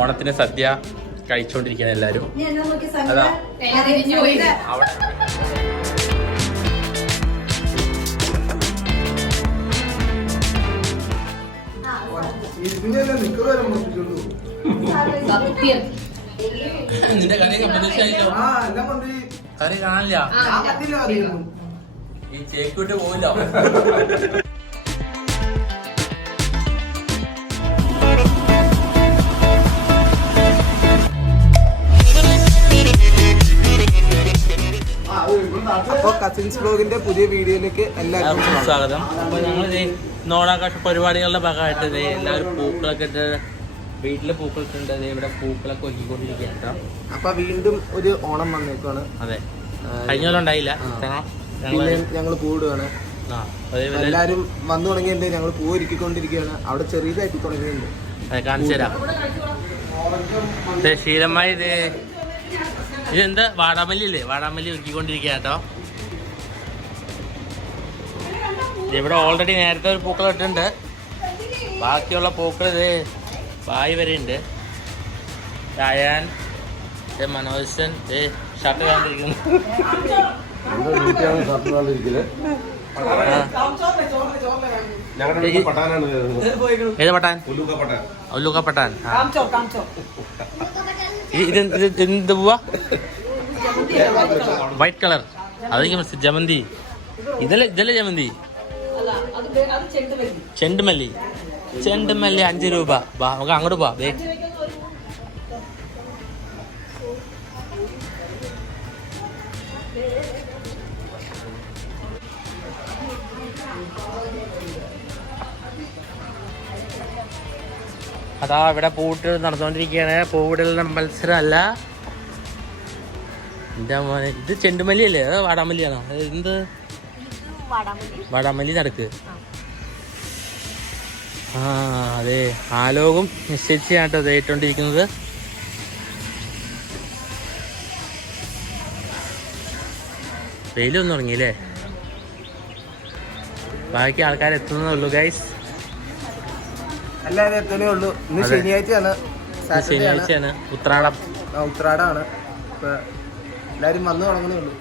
ഓണത്തിന് സദ്യ കഴിച്ചോണ്ടിരിക്കുകയാണ് എല്ലാരും. അതാ അവിടെ നിന്റെ കറിയൊക്കെ പ്രതീക്ഷയില്ലോ? കറി കാണില്ല, ഈ ചേക്കൂട്ട് പോവില്ല. അപ്പൊ കസിൻസ് ബ്ലോഗിന്റെ പുതിയ വീഡിയോയിലേക്ക് എല്ലാവർക്കും സ്വാഗതം. അപ്പൊ ഞങ്ങൾ നോടാകാശ പരിപാടികളുടെ ഭാഗമായിട്ട് എല്ലാവരും പൂക്കളൊക്കെ ഇട്ട് വീട്ടില് പൂക്കളൊക്കെ ഉണ്ട്. ഇവിടെ പൂക്കളൊക്കെ ഒരുക്കിക്കൊണ്ടിരിക്കുകയാണ്. അപ്പൊ വീണ്ടും ഒരു ഓണം വന്നേക്കാണ്. അതെ, കഴിഞ്ഞ പോലെ ഉണ്ടായില്ല. പിന്നെ ഞങ്ങൾ കൂടുകയാണ്. എല്ലാരും വന്നു തുടങ്ങിയിട്ടുണ്ട്. ഞങ്ങൾ പൂ ഒരുക്കിക്കൊണ്ടിരിക്കുകയാണ്. അവിടെ ചെറിയതായിട്ട് തുടങ്ങിയിട്ടുണ്ട്. അതെ, കാണിച്ചു തരാം. ശീലമായി ഇതെന്താ വാടാമല്ലി അല്ലേ? വാടാമല്ലി ഒരുക്കിക്കൊണ്ടിരിക്കുക കേട്ടോ. ഇവിടെ ഓൾറെഡി നേരത്തെ ഒരു പൂക്കൾ ഇട്ടുണ്ട്. ബാക്കിയുള്ള പൂക്കൾ ഇത് വായി വരെ ഉണ്ട്. രായാൻ, മനോജൻ ഷർട്ട് കണ്ടിരിക്കുന്നു. ഏത് പട്ടാൻ? ഉല്ലൂക്ക പട്ടാൻ. ഇത് പോവാ വൈറ്റ് കളർ. അതെനിക്ക് ജമന്തി. ഇതല്ലേ ജമന്തി. ചെണ്ടുമല്ലി. 5 രൂപ. നമുക്ക് അങ്ങോട്ട് പോവാ. അതാ ഇവിടെ പൂവിട്ട് നടന്നുകൊണ്ടിരിക്കുകയാണ്. പൂവിടൽ മത്സരമല്ല. എന്താ മോനെ, ഇത് ചെണ്ടുമല്ലി അല്ലേ? അത് വാടാമല്ലിയാണോ? എന്ത് വാടാമല്ലി നടക്ക്. ആ അതെ, ആലോകം നിശ്ചയിച്ചാട്ടോ ഇത് ഇട്ടുകൊണ്ടിരിക്കുന്നത്. വെയിലൊന്നും തുടങ്ങിയില്ലേ? ബാക്കി ആൾക്കാർ എത്തുന്നേ ഉള്ളൂ ഗൈസ്. എല്ലാവരും എത്തനേ ഉള്ളൂ. ഇന്ന് ശനിയാഴ്ചയാണ്. ഉത്രാടമാണ്. ഇപ്പൊ എല്ലാരും വന്നു തുടങ്ങണേ ഉള്ളൂ.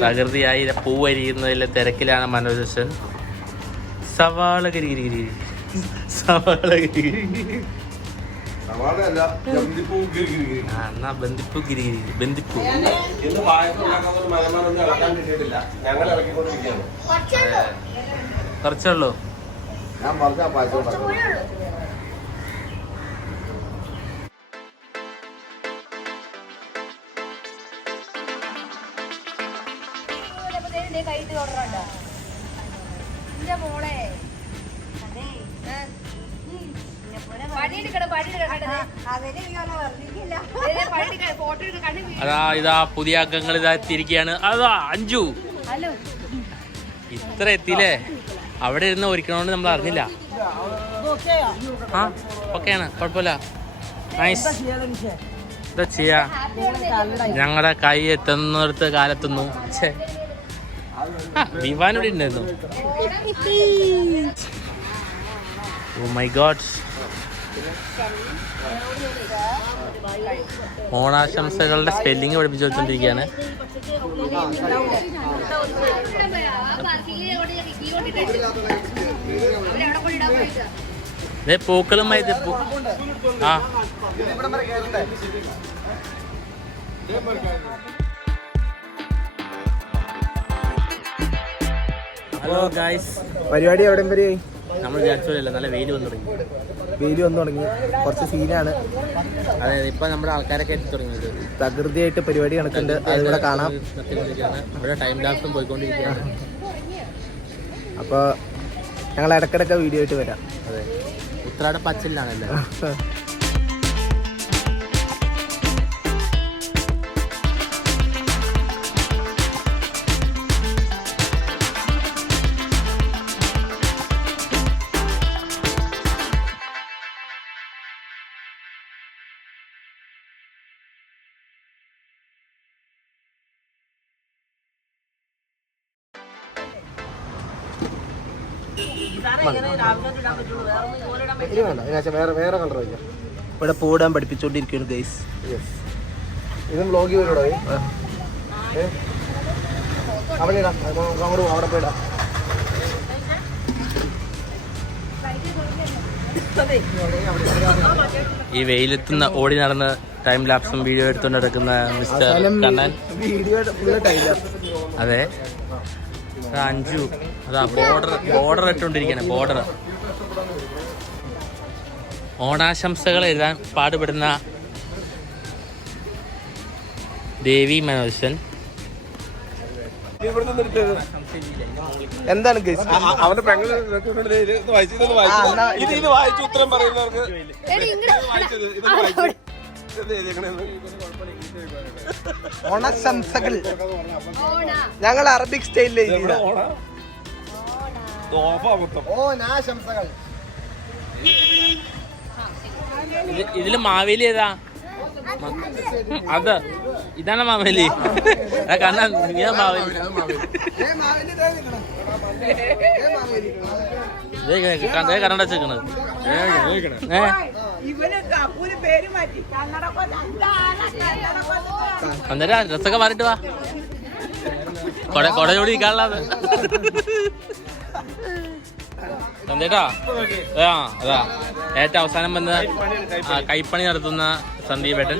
പ്രകൃതിയായി പൂവരിയുന്നതിലെ തിരക്കിലാണ് മനോജൻ. സവാള ഗിരി എന്നാ ബന്ദിപ്പൂ ഗിരി ബന്ദിപ്പൂ. കുറച്ചുള്ളൂ. അതാ ഇതാ പുതിയ അംഗങ്ങൾ ഇതാ എത്തിയിരിക്കുകയാണ്. അതാ അഞ്ചു ഇത്ര എത്തിയില്ലേ? അവിടെ ഇരുന്ന് ഒരുക്കണോണ്ട് നമ്മൾ അറിഞ്ഞില്ല. ആ ഓക്കെയാണ്, കുഴപ്പമില്ല. നൈസ്. എന്താ ചെയ്യാ, ഞങ്ങളുടെ കൈ എത്തുന്നിടത്ത് കാലെത്തുന്നു. വിവാനോടെ ഉണ്ടായിരുന്നു. Oh my god. ഓണാശംസകളുടെ സ്പെല്ലിങ് പഠിപ്പിച്ചു വെച്ചോണ്ടിരിക്കുകയാണ്. പൂക്കളുമായി ആ ഹലോ ഗായ്സ്, പരിപാടി എവിടം വരെയായി? നമ്മൾ വിചാരിച്ചോലല്ല, നല്ല വെയിൽ വന്നു തുടങ്ങി. കുറച്ച് സീനാണ്. അതെ, ഇപ്പൊ നമ്മുടെ ആൾക്കാരൊക്കെ എത്തി തുടങ്ങിയത്. പ്രകൃതിയായിട്ട് പരിപാടി നടക്കുന്നുണ്ട്, അതിവിടെ കാണാം. ഇവിടെ ടൈം ലാപ്സും പോയിക്കൊണ്ടിരിക്കുകയാണ്. അപ്പോൾ ഞങ്ങൾ ഇടയ്ക്കിടയ്ക്ക് വീഡിയോ ആയിട്ട് വരാം. അതെ, ഉത്രാട പച്ചിലാണല്ലേ. ഇനി വേണ്ട ഇതിനാച്ച വേറെ കളർ വയ്ക്കാം. ഇവിടെ പൂടാൻ പഠിപ്പിച്ചോണ്ടിരിക്കുകയാണ് ഗൈസ്. ഇതും വ്ലോഗ് വരൂടോ? അവിടെ ഇടാം, അങ്ങോട്ട് അവിടെ പോയിടാം. ഈ വെയിലെത്തുന്ന ഓടി നടന്ന് ടൈം ലാപ്സും വീഡിയോ എടുത്തോണ്ട് നടക്കുന്ന മിസ്റ്റർ കണ്ണൻ. അതെ, അഞ്ചു അതാ ബോർഡർ ഇട്ടുകൊണ്ടിരിക്കുകയാണ്. ബോർഡർ ഓണാശംസകൾ എഴുതാൻ പാടുപെടുന്ന ദേവി എന്താണ് അവന്റെ പെങ്ങൾ വായിച്ചു ഉത്തരം പറയുന്നവർക്ക് ഓണാശംസകൾ ഞങ്ങൾ അറബിക് സ്റ്റൈലിൽ ഓണാശംസകൾ. ഇതില് മാവേലി ഏതാ? അത് ഇതാണ് മാവേലി. കാരണം മാവേലി കന്നഡ വെച്ചേക്കണത്. അന്നേരം ഡ്രസ്സൊക്കെ മാറിട്ട് വാ, കൊടയോടി ഇരിക്കാനുള്ളത്. സന്ധ്യേട്ടാ, അതാ ഏറ്റവും അവസാനം വന്ന് കൈപ്പണി നടത്തുന്ന സന്ദീപേട്ടൻ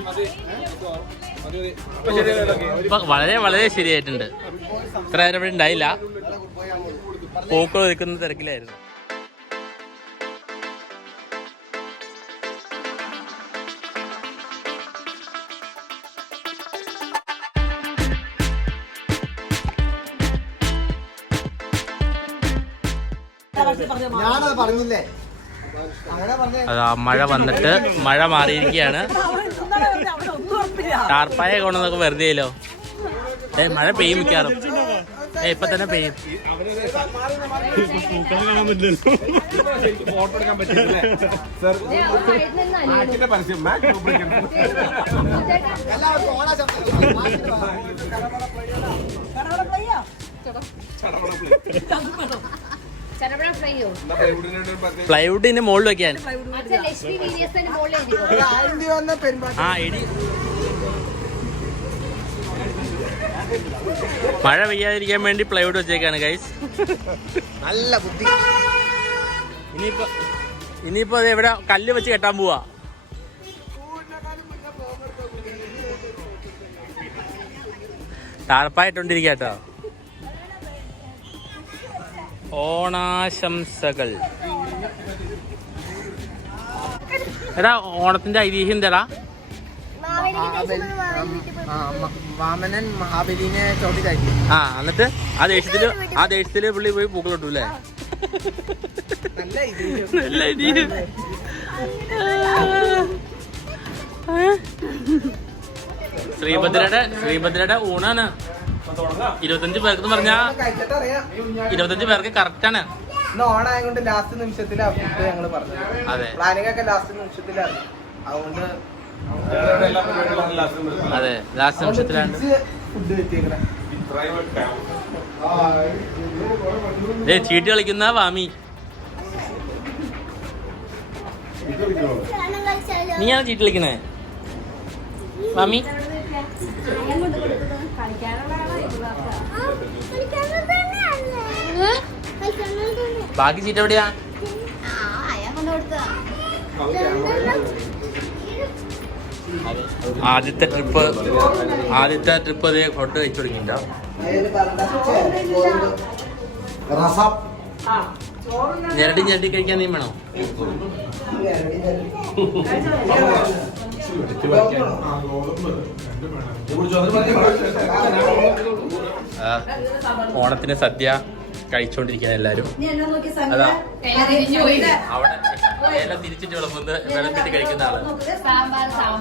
വളരെ വളരെ ശരിയായിട്ടുണ്ട്. ഇത്ര നേരം ഇവിടെ ഉണ്ടായില്ല, പൂക്കൾ ഒരുക്കുന്ന തിരക്കിലായിരുന്നു. ഞാനത് പറഞ്ഞില്ലേ, അതാ മഴ വന്നിട്ട് മഴ മാറിയിരിക്കുകയാണ്. ടാർപ്പായ കൊണ്ടൊക്കെ വെറുതെയല്ലോ. മഴ പെയ്യും മിക്കാറും. ഇപ്പൊ തന്നെ പെയ്യും. പ്ലൈവുഡിന് മുകളിൽ വെക്കാൻ. മഴ പെയ്യാതിരിക്കാൻ വേണ്ടി പ്ലൈവുഡ് വെച്ചേക്കാണ് ഗൈസ്. നല്ല ബുദ്ധി. ഇനിയിപ്പോ അത് എവിടെ കല്ല് വെച്ച് കെട്ടാൻ പോവാ. ടാർപ്പായിട്ടോണ്ടിരിക്കാട്ടോ. ഓണാശംസകൾ. എടാ, ഓണത്തിന്റെ ഐതിഹ്യം എന്താടാ? വാമനൻ മഹാബലിനെ ചോട്ടി താഴ്ത്തി. എന്നിട്ട് ആ ദേശത്തില് പുള്ളി പോയി പൂക്കളിട്ടു അല്ലേ? ശ്രീഭദ്രയുടെ ഊണാണ്. 25 പേർക്ക് പറഞ്ഞാ 25 പേർക്ക് കറക്റ്റ് ആണ്. ഓണായതുകൊണ്ട് ലാസ്റ്റ് നിമിഷത്തിലാണ് ഞങ്ങള് പറഞ്ഞത്. അതെ, പ്ലാനിങ് ഒക്കെ ലാസ്റ്റ് നിമിഷത്തിലാണ്. അതുകൊണ്ട് അതെ, ലാസ്റ്റ് നിമിഷത്തിലാണ് ഫുഡ് കിട്ടിയേക്കണേ. ചീട്ട് കളിക്കുന്ന വാമി. നീയാണ് ചീട്ട് കളിക്കണേ വാമി? ബാക്കി ചീട്ട് എവിടെയാ? ആദ്യത്തെ ട്രിപ്പ് അതേ ഫോട്ടോ കഴിച്ചു തുടങ്ങിയിട്ടുണ്ടോ? ഞെരടി കഴിക്കാൻ നീ വേണോ? ഓണത്തിന് സദ്യ കഴിച്ചോണ്ടിരിക്കാൻ എല്ലാരും. അതാ അവിടെ എല്ലാം തിരിച്ചിട്ട് വിളമ്പുന്നത് വെള്ളം കെട്ടി കഴിക്കുന്ന ആള്.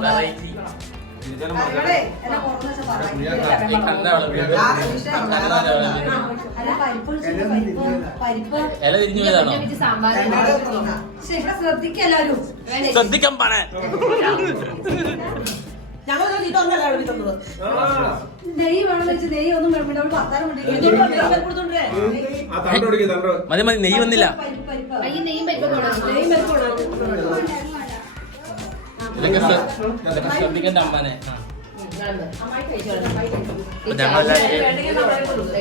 വെറൈറ്റി ഇല തിരിഞ്ഞു പോയതാണോ? ശ്രദ്ധിക്കാൻ പാടേ. നെയ്യ് വേണം വെച്ച് നെയ്യ് ഒന്നും വേണ്ട വർത്താനം മതി മതി നെയ്യ് വന്നില്ല. ഇതൊക്കെ ശ്രദ്ധിക്കേണ്ട അമ്മാനെ. ഞങ്ങളെല്ലാവരും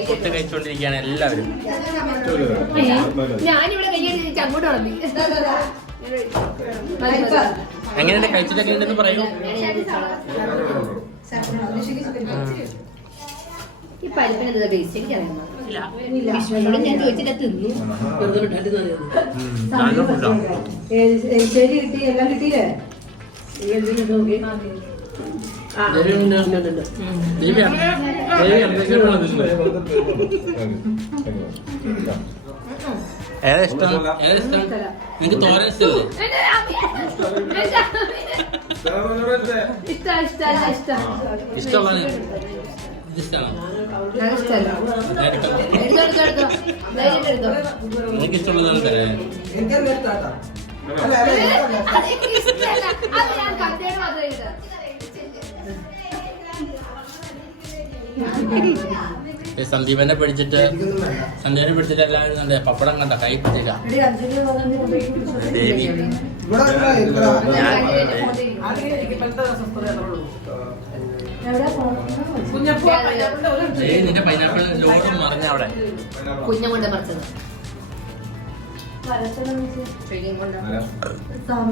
ഫുഡ് കഴിച്ചുകൊണ്ടിരിക്കുകയാണ് എല്ലാവരും. ഞാനിവിടെ കയ്യടിച്ച് അങ്ങോട്ട് വളർത്തി. എങ്ങനെയുണ്ട് കഴിച്ചിട്ടൊക്കെ ഉണ്ടെന്ന് പറയൂ. ഈ പരിപ്പിന് എന്താ ടേസ്റ്റ് എനിക്കറിയാം. ഞാൻ ചോദിച്ചിട്ട് തിന്നു. ശരി കിട്ടി എല്ലാം കിട്ടിയില്ലേ? ഏതാ ഇഷ്ടം? നിനക്ക് തോരൻ ഇഷ്ടല്ലേ? ഇഷ്ടമാണ്. നിനക്ക് ഇഷ്ടമുള്ളതാണ് തരാൻ. സന്ദീപനെ പിടിച്ചിട്ട് എല്ലാവരും നല്ല പപ്പടം കണ്ട കൈ പിടിച്ചില്ല. ദേവി നിന്റെ പൈനാപ്പിൾ ലോഡും മറിഞ്ഞ അവിടെ കുഞ്ഞം കൊണ്ട് മറിച്ചത്.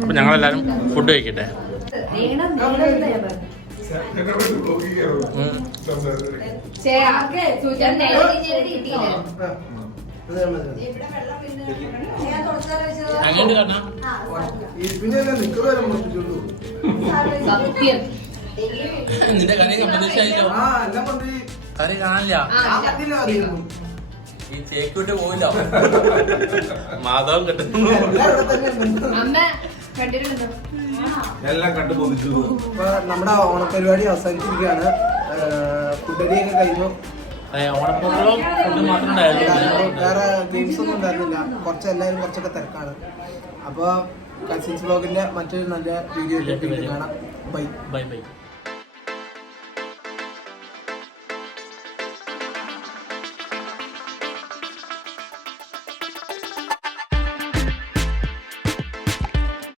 അപ്പൊ ഞങ്ങളെല്ലാരും ഫുഡ് കഴിക്കട്ടെ. അങ്ങനെ കാരണം നിന്റെ കറി പ്രതീക്ഷയില്ലോ. കറി കാണില്ല. ഈ ചേക്കൂട്ട് പോയില്ല. മാധവം കിട്ടുന്നു. എല്ലാം കണ്ടുപോകുന്നു. നമ്മുടെ ഓണപരിപാടി അവസാനിച്ചിരിക്കുകയാണ്. ഫുഡടിയൊക്കെ കഴിഞ്ഞു. ഓണപ്പൂക്കളം ഫുഡ് മാത്രം ഉണ്ടായിരുന്നു. വേറെ ഗെയിംസ് ഒന്നും ഉണ്ടായിരുന്നില്ല. എല്ലാവരും കുറച്ചൊക്കെ തിരക്കാണ്. അപ്പോൾ കസിൻസ് വ്ലോഗിന്റെ മറ്റൊരു നല്ല വീഡിയോ കാണാം. Bye bye bye.